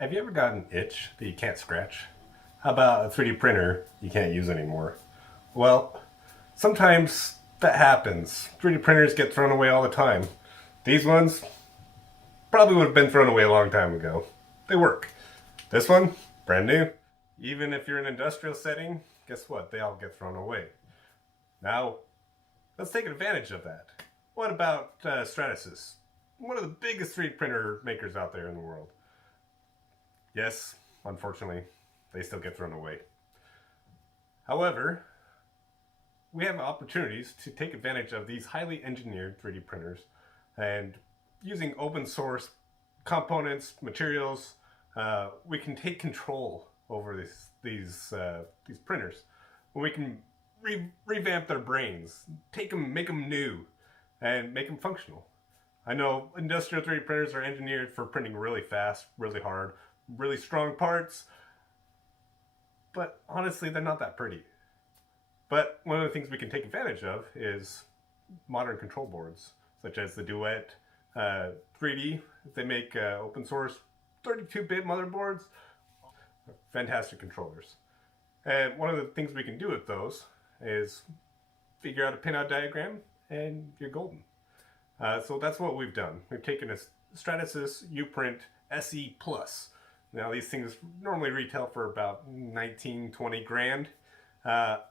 Have you ever got an itch that you can't scratch? How about a 3D printer you can't use anymore? Well, sometimes that happens. 3D printers get thrown away all the time. These ones probably would have been thrown away a long time ago. They work. This one, brand new. Even if you're in an industrial setting, guess what? They all get thrown away. Now, let's take advantage of that. What about Stratasys? One of the biggest 3D printer makers out there in the world. Yes, unfortunately, they still get thrown away. However, we have opportunities to take advantage of these highly engineered 3D printers, and using open source components, materials, we can take control over these printers. We can revamp their brains, make them new, and make them functional. I know industrial 3D printers are engineered for printing really fast, really hard, really strong parts, but honestly, they're not that pretty. But one of the things we can take advantage of is modern control boards, such as the Duet 3D. They make open source 32-bit motherboards, fantastic controllers. And one of the things we can do with those is figure out a pinout diagram, and you're golden. So that's what we've done. We've taken a Stratasys DuePrint SE Plus. Now these things normally retail for about 19, 20 grand, but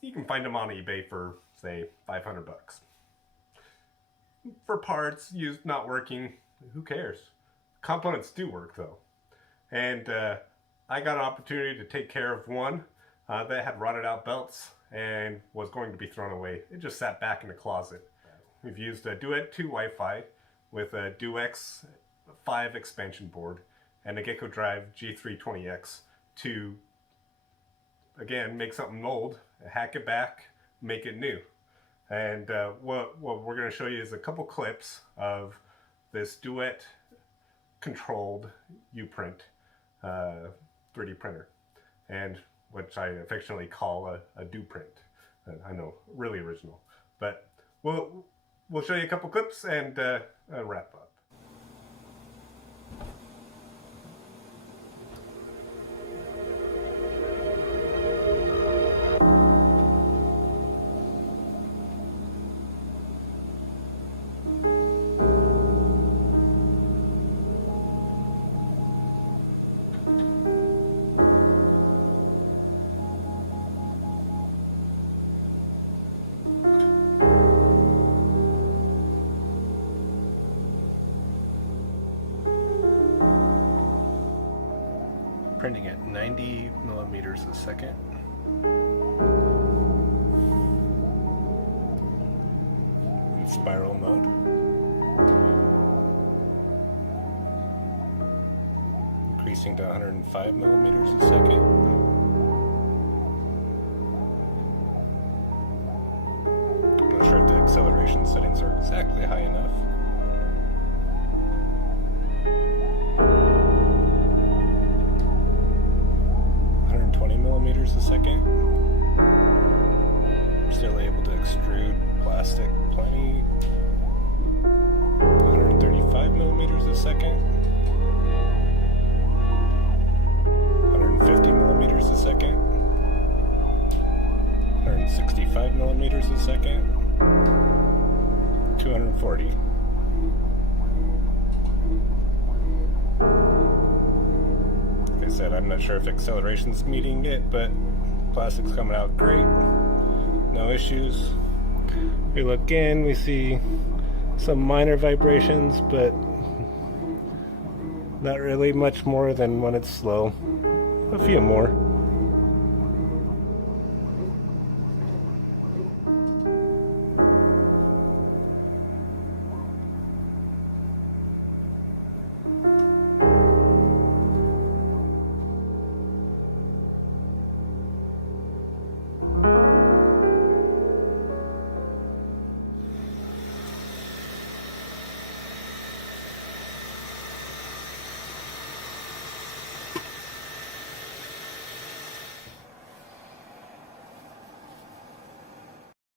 you can find them on eBay for, say, 500 bucks. For parts used not working, who cares? Components do work though. And I got an opportunity to take care of one that had rotted out belts and was going to be thrown away. It just sat back in the closet. We've used a Duet 2 Wi-Fi with a DueX 5 expansion board and a Gecko Drive G320X to, again, make something old, hack it back, make it new. And what we're going to show you is a couple clips of this Duet controlled DuePrint 3D printer, and which I affectionately call a DuePrint. I know, really original. But we'll show you a couple clips and wrap up. Printing at 90 millimeters a second. In spiral mode. Increasing to 105 millimeters a second. I'm not sure if the acceleration settings are exactly high enough. 120 millimeters a second. We're still able to extrude plastic plenty. 135 millimeters a second. 150 millimeters a second. 165 millimeters a second. 240. Like I said, I'm not sure if acceleration's meeting it, but plastic's coming out great. No issues. We look in, we see some minor vibrations, but not really much more than when it's slow. A few more.